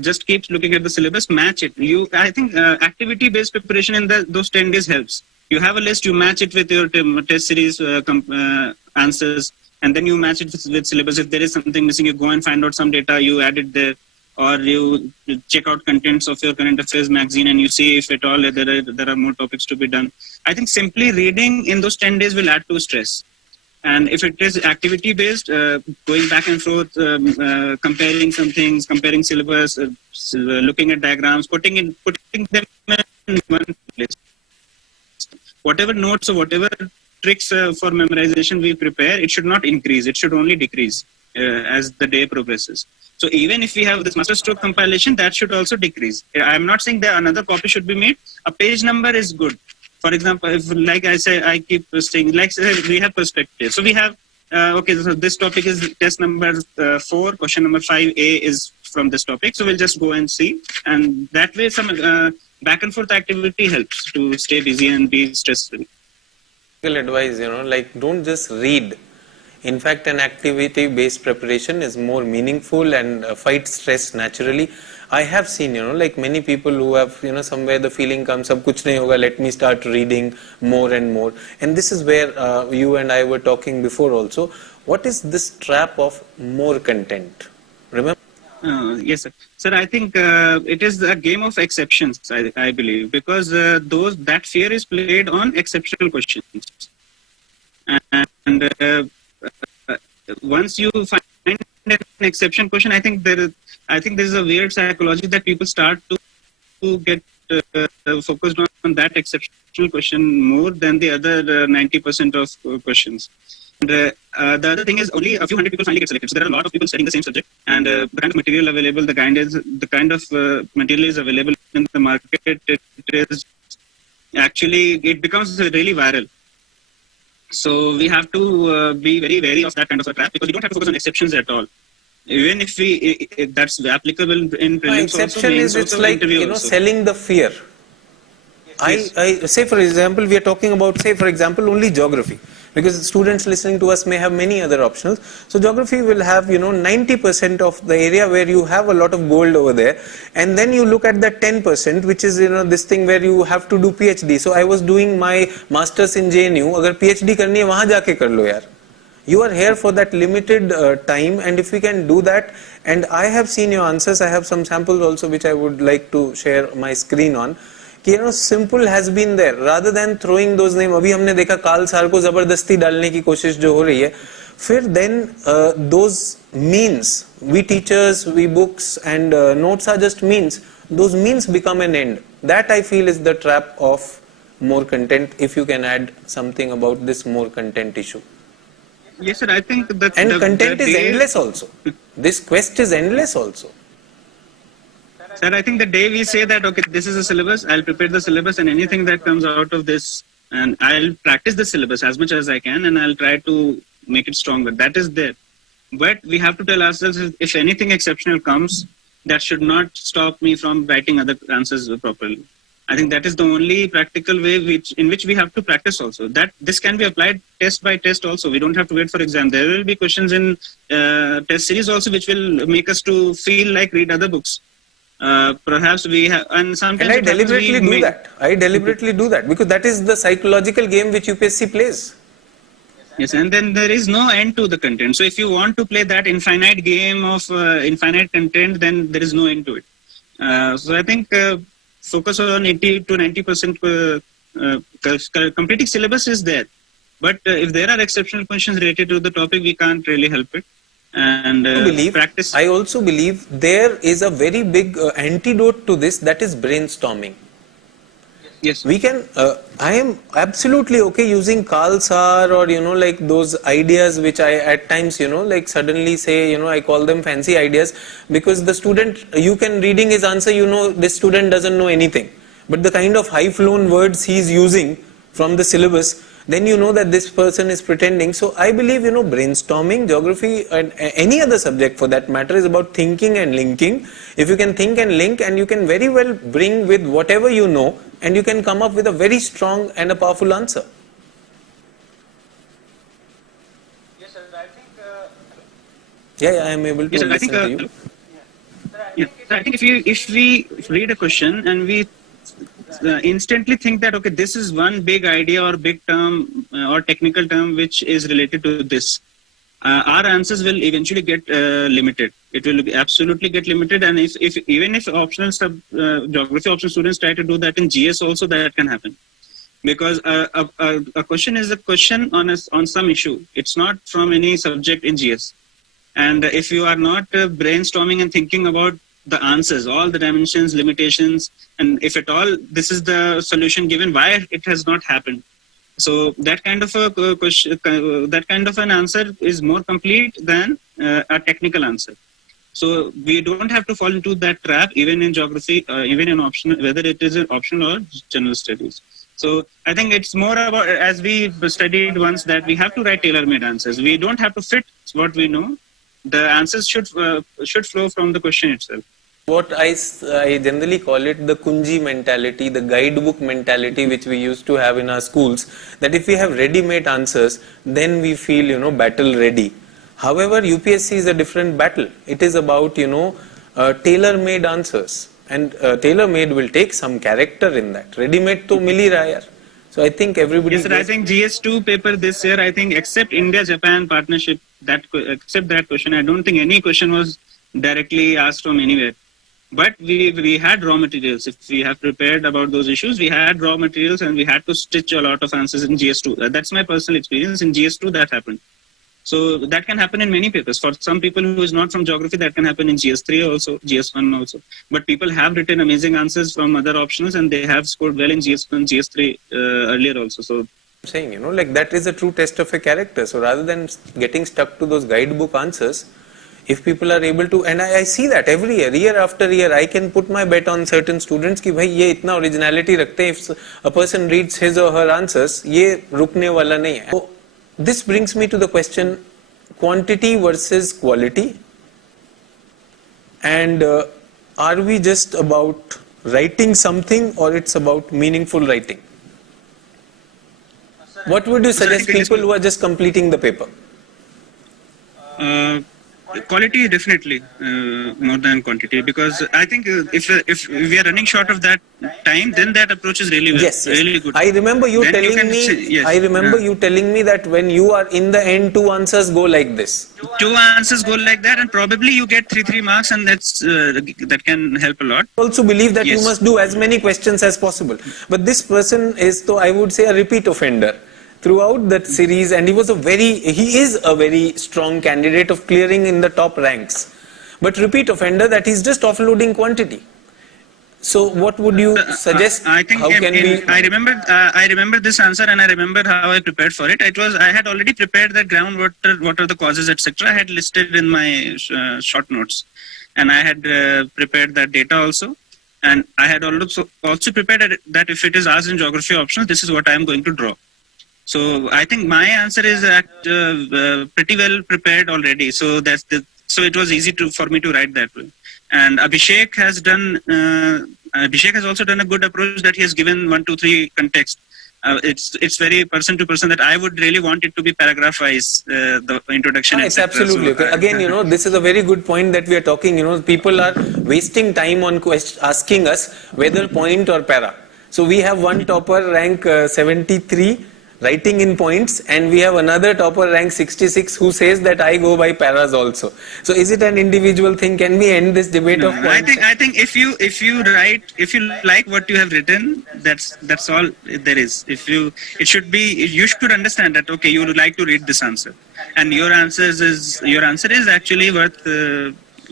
Just keep looking at the syllabus, match it. I think activity-based preparation in those 10 days helps. You have a list, you match it with your test series answers, and then you match it with syllabus. If there is something missing, you go and find out some data, you add it there, or you check out contents of your current affairs magazine and you see if at all there are more topics to be done. I think simply reading in those 10 days will add to stress. And if it is activity based, going back and forth, comparing some things, comparing syllabus, looking at diagrams, putting them in one place. Whatever notes or whatever tricks for memorization we prepare, it should not increase. It should only decrease as the day progresses. So even if we have this masterstroke compilation, that should also decrease. I'm not saying that another copy should be made. A page number is good. For example, if, like I say, I keep saying, like say, we have perspective. So we have, okay, so this topic is test number 4, question number 5A is from this topic. So we'll just go and see. And that way some back and forth activity helps to stay busy and be stress-free. Advice, like don't just read. In fact, an activity-based preparation is more meaningful and fight stress naturally. I have seen, like many people who have, somewhere the feeling comes up, kuch nahi hoga, let me start reading more and more. And this is where you and I were talking before also. What is this trap of more content? Remember? Yes, sir. Sir, I think it is a game of exceptions, I believe, because that fear is played on exceptional questions. And once you find an exception question, I think there is a weird psychology that people start to get focused on that exceptional question more than the other 90% of questions. And the other thing is only a few hundred people finally get selected. So there are a lot of people studying the same subject, and the kind of material available, the kind of material is available in the market. It becomes really viral. So we have to be very wary of that kind of a trap, because we don't have to focus on exceptions at all. Even if that's applicable in prelims exception also, is it's like selling the fear. Yes. I say, for example, we are talking about, say for example, only geography, because students listening to us may have many other options. So geography will have 90% of the area where you have a lot of gold over there, and then you look at that 10% which is this thing where you have to do PhD. So I was doing my masters in JNU. Agar PhD karni hai, wahan jaake kar lo yaar. You are here for that limited time, and if we can do that, and I have seen your answers, I have some samples also which I would like to share my screen on. Simple has been there rather than throwing those names. अभी हमने देखा काल सार को जबरदस्ती डालने की कोशिश जो हो रही है. फिर then those means, we teachers, we books and notes are just means. Those means become an end. That I feel is the trap of more content. If you can add something about this more content issue. Yes, sir. I think that content is endless also. This quest is endless also. Sir, I think the day we say that, okay, this is a syllabus, I'll prepare the syllabus, and anything that comes out of this, and I'll practice the syllabus as much as I can, and I'll try to make it stronger. That is there. But we have to tell ourselves, if anything exceptional comes, that should not stop me from writing other answers properly. I think that is the only practical way in which we have to practice also. That this can be applied test by test also. We don't have to wait for exam. There will be questions in test series also which will make us to feel like read other books. Perhaps we have, and sometimes. And I deliberately do that. I deliberately do that because that is the psychological game which UPSC plays. Yes, and then there is no end to the content. So if you want to play that infinite game of infinite content, then there is no end to it. So I think focus on 80 to 90% completing syllabus is there. But if there are exceptional questions related to the topic, we can't really help it. And practice. I also believe there is a very big antidote to this, that is brainstorming. Yes. We can, I am absolutely okay using Carl Saar or, like those ideas which I at times, like suddenly say, I call them fancy ideas because the student, you can reading his answer, this student doesn't know anything. But the kind of high flown words he is using from the syllabus, then you know that this person is pretending. So I believe, brainstorming, geography, and any other subject for that matter is about thinking and linking. If you can think and link, and you can very well bring with whatever you know, and you can come up with a very strong and a powerful answer. Yes, sir. I think. Yeah, I am able to Yes, sir, listen to you. Yeah, I think if we read a question and we instantly think that okay, this is one big idea or big term or technical term which is related to this, our answers will eventually get limited. It will absolutely get limited, and if even if optional geography optional students try to do that in GS also, that can happen, because a question is a question on some issue. It's not from any subject in GS. And if you are not brainstorming and thinking about the answers, all the dimensions, limitations, and if at all this is the solution given, why it has not happened. So that kind of a question, that kind of an answer is more complete than a technical answer. So we don't have to fall into that trap, even in geography, even in optional, whether it is an optional or general studies. So I think it's more about, as we studied once, that we have to write tailor-made answers. We don't have to fit what we know. The answers should flow from the question itself. What I generally call it the Kunji mentality, the guidebook mentality, which we used to have in our schools, that if we have ready-made answers, then we feel, battle ready. However, UPSC is a different battle. It is about, tailor-made answers. And tailor-made will take some character in that. Ready-made to mil hi raha yaar. So I think everybody... Yes, sir, I think GS2 paper this year, I think except India-Japan partnership, except that question, I don't think any question was directly asked from anywhere. But we had raw materials. If we have prepared about those issues, we had raw materials and we had to stitch a lot of answers in GS2. That's my personal experience. In GS2, that happened. So that can happen in many papers. For some people who is not from geography, that can happen in GS3 also, GS1 also. But people have written amazing answers from other optionals and they have scored well in GS1, GS3 earlier also. So saying, that is a true test of a character. So rather than getting stuck to those guidebook answers, if people are able to, and I see that every year after year, I can put my bet on certain students कि भाई ये इतना originality रखते हैं. If a person reads his or her answers, ये रुकने वाला नहीं है. So this brings me to the question, quantity versus quality. And are we just about writing something, or it's about meaningful writing? What would you suggest people who are just completing the paper? Quality definitely more than quantity, because I think if we are running short of that time, then that approach is really really good. I remember you then telling me. Yes, I remember you telling me that when you are in the end, 2 answers go like this. 2 answers go like that, and probably you get 3 marks, and that's that can help a lot. I also believe that Yes. you must do as many questions as possible. But this person is, so I would say, a repeat offender throughout that series, and he is a very strong candidate of clearing in the top ranks, but repeat offender, that he's just offloading quantity. So what would you suggest? I think I remember this answer, and I remember how I prepared for it. I had already prepared the groundwater, what are the causes, etc. I had listed in my short notes, and I had prepared that data also, and I had also prepared that if it is asked in geography optional, this is what I am going to draw. So I think my answer is pretty well prepared already. So so it was easy for me to write that way. And Abhishek has also done a good approach, that he has given 1, 2, 3 context. It's very person to person, that I would really want it to be paragraph wise, the introduction. It's absolutely okay. Again, this is a very good point that we are talking. People are wasting time on asking us whether point or para. So we have one topper rank 73. Writing in points, and we have another topper rank 66 who says that I go by paras also. So is it an individual thing? Can we end this debate of points? I think if you like what you have written, that's all there is. You should understand that okay, you would like to read this answer, and your answer is actually worth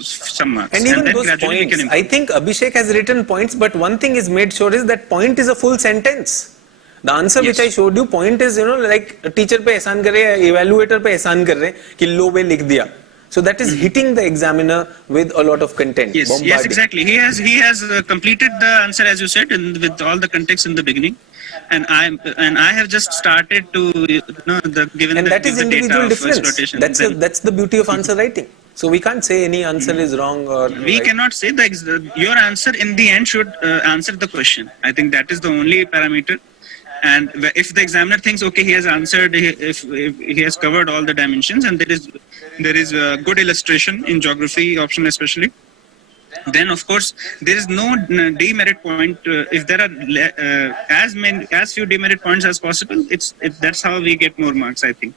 some marks. And even those points, I think Abhishek has written points, but one thing is made sure is that point is a full sentence. The answer which I showed you, point is, like teacher पे एहसान कर रहे हैं, evaluator पे एहसान कर रहे हैं कि लो पे लिख दिया. So that is hitting the examiner with a lot of content. Yes, exactly. He has completed the answer, as you said, with all the context in the beginning, I have just started to given And that is give the data individual of difference. exploitation. That's the beauty of answer writing. So we can't say any answer is wrong or We right. cannot say your answer in the end should answer the question. I think that is the only parameter. And if the examiner thinks, okay, he has answered, if he has covered all the dimensions, and there is a good illustration in geography option especially, then of course there is no demerit point. If there are as few demerit points as possible, that's how we get more marks, I think.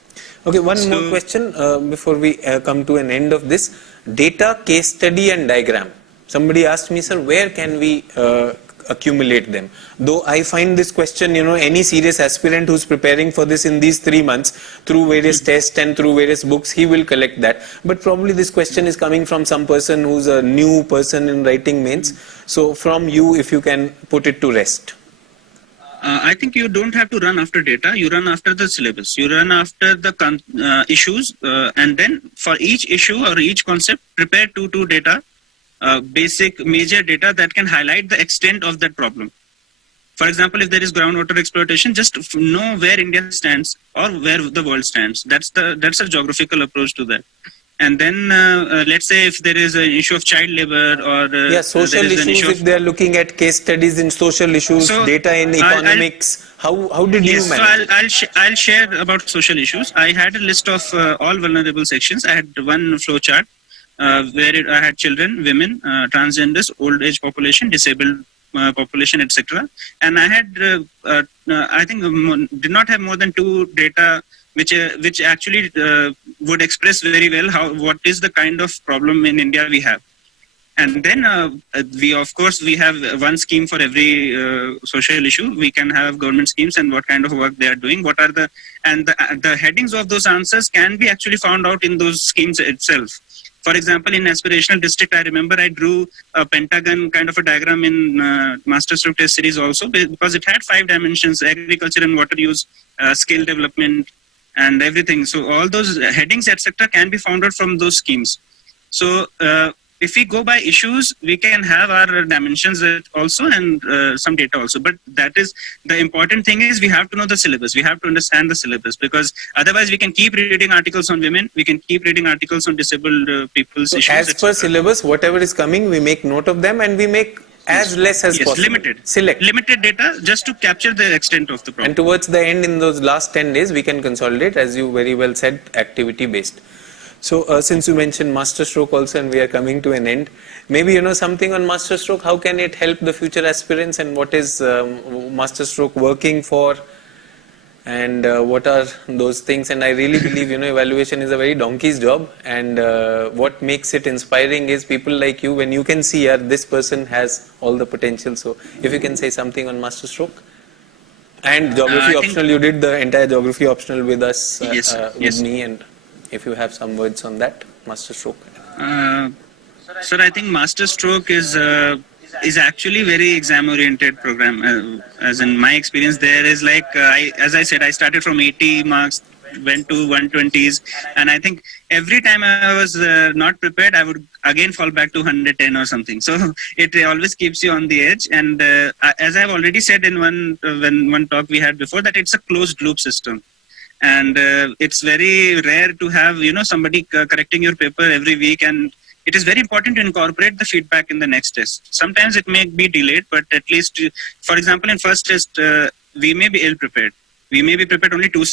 Okay, one more question before we come to an end of this. Data, case study and diagram. Somebody asked me, sir, where can we accumulate them? Though I find this question, any serious aspirant who's preparing for this in these 3 months through various tests and through various books, he will collect that. But probably this question is coming from some person who's a new person in writing mains. So from you, if you can put it to rest. I think you don't have to run after data. You run after the syllabus. You run after the issues, and then for each issue or each concept, prepare two data, basic major data that can highlight the extent of that problem. For example, if there is groundwater exploitation, just know where India stands or where the world stands. That's a geographical approach to that. And then let's say if there is an issue of child labor or social issues, if they are looking at case studies in social issues, data in economics, how did you manage? So I'll share about social issues. I had a list of all vulnerable sections. I had one flow chart where I had children, women, transgenders, old age population, disabled population, etc. And I had I think did not have more than 2 data which actually would express very well what is the kind of problem in India we have. And then we have one scheme for every social issue. We can have government schemes and what kind of work they are doing. What are the headings of those answers can be actually found out in those schemes itself. For example, in aspirational district, I remember I drew a pentagon kind of a diagram in Master Stroke Test Series also, because it had 5 dimensions: agriculture and water use, skill development, and everything. So all those headings, etc., can be found out from those schemes. So if we go by issues, we can have our dimensions also and some data also. But that is the important thing is we have to know the syllabus. We have to understand the syllabus, because otherwise we can keep reading articles on women. We can keep reading articles on disabled people's issues. As per syllabus, whatever is coming, we make note of them and we make as less as possible. Limited data just to capture the extent of the problem. And towards the end, in those last 10 days, we can consolidate, as you very well said, activity based. So since you mentioned Master Stroke also, and we are coming to an end, maybe something on Master Stroke. How can it help the future aspirants, and what is Master Stroke working for, and what are those things? And I really believe evaluation is a very donkey's job, and what makes it inspiring is people like you, when you can see this person has all the potential. So if you can say something on Master Stroke. And geography optional, you did the entire geography optional with us, with me, and if you have some words on that, Master Stroke. Sir, I think Master Stroke is actually very exam-oriented program. As in my experience, there is as I said, I started from 80 marks, went to 120s, and I think every time I was not prepared, I would again fall back to 110 or something. So it always keeps you on the edge. And as I've already said in one talk we had before, that it's a closed loop system. And it's very rare to have somebody correcting your paper every week, and it is very important to incorporate the feedback in the next test. Sometimes it may be delayed, but at least, for example, in first test we may be ill prepared. We may be prepared only 2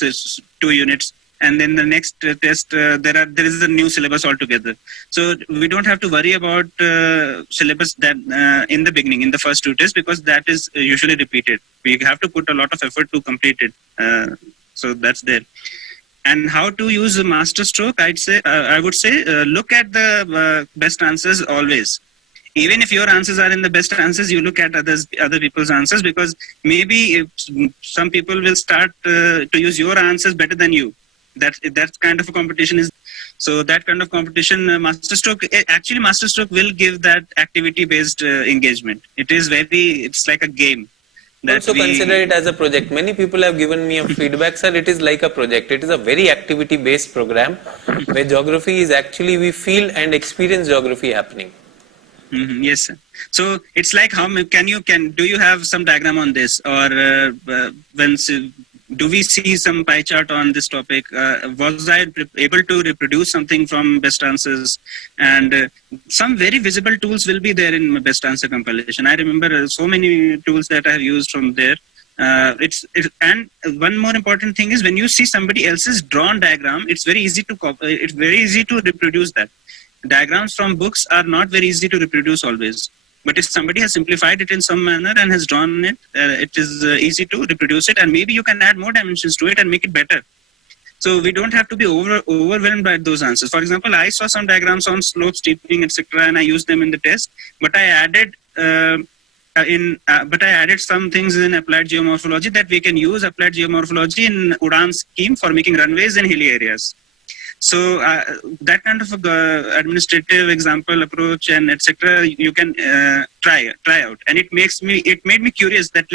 units, and then the next test there is a new syllabus altogether. So we don't have to worry about syllabus that in the beginning, in the first 2 tests, because that is usually repeated. We have to put a lot of effort to complete it. So that's there. And how to use a Master Stroke? I would say look at the best answers always. Even if your answers are in the best answers, you look at other people's answers, because maybe some people will start to use your answers better than you. That kind of a competition is. So that kind of competition, Master Stroke will give that activity-based engagement. It's like a game. Also consider it as a project. Many people have given me a feedback, sir, it is like a project. It is a very activity-based program where geography is actually, we feel and experience geography happening. Yes, sir. So it's like do you have some diagram on this, or do we see some pie chart on this topic? Was I able to reproduce something from best answers? And some very visible tools will be there in best answer compilation. I remember so many tools that I have used from there. And one more important thing is when you see somebody else's drawn diagram, it's very easy to it's very easy to reproduce that. Diagrams from books are not very easy to reproduce always, but if somebody has simplified it in some manner and has drawn it, it is easy to reproduce it, and maybe you can add more dimensions to it and make it better. So we don't have to be overwhelmed by those answers. For example, I saw some diagrams on slope, steepening, etc., and I used them in the test, but I added some things in applied geomorphology that we can use applied geomorphology in UDAN scheme for making runways in hilly areas. So that kind of administrative example approach and etc. you can try out, and it made me curious that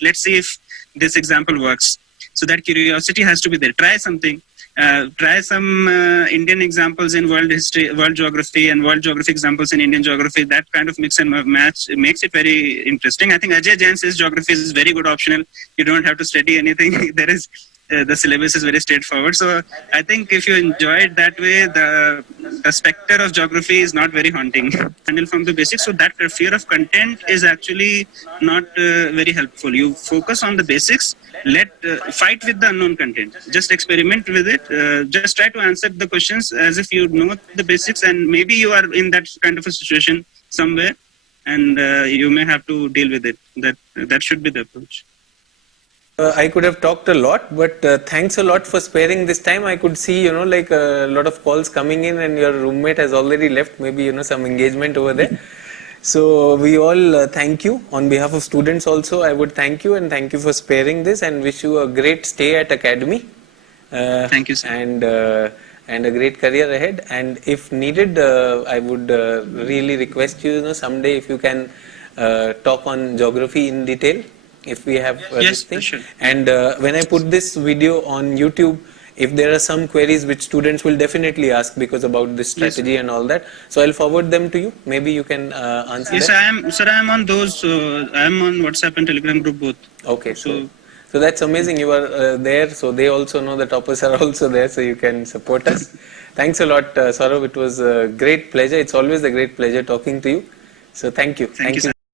let's see if this example works. So that curiosity has to be there. Try something. Try some Indian examples in world history, world geography, and world geography examples in Indian geography. That kind of mix and match makes it very interesting. I think Ajay Jain says geography is very good optional. You don't have to study anything. There is the syllabus is very straightforward. So I think if you enjoy it that way, the specter of geography is not very haunting. Handle from the basics. So that fear of content is actually not very helpful. You focus on the basics. Fight with the unknown content. Just experiment with it. Just try to answer the questions as if you know the basics, and maybe you are in that kind of a situation somewhere, and you may have to deal with it. That should be the approach. I could have talked a lot, but thanks a lot for sparing this time. I could see, like a lot of calls coming in, and your roommate has already left. Maybe, some engagement over there. So we all thank you. On behalf of students also, I would thank you, and thank you for sparing this, and wish you a great stay at Academy. Thank you, sir. And a great career ahead. And if needed, I would really request you, someday if you can talk on geography in detail. If we have yes, this thing. Sure. And when I put this video on YouTube, if there are some queries which students will definitely ask because about this strategy and all that, so I'll forward them to you. Maybe you can answer. Yes, them. I am on those. I am on WhatsApp and Telegram group both. Okay, so that's amazing. You are there, so they also know the toppers are also there, so you can support us. Thanks a lot, Saurav. It was a great pleasure. It's always a great pleasure talking to you. So thank you. Thank you, sir.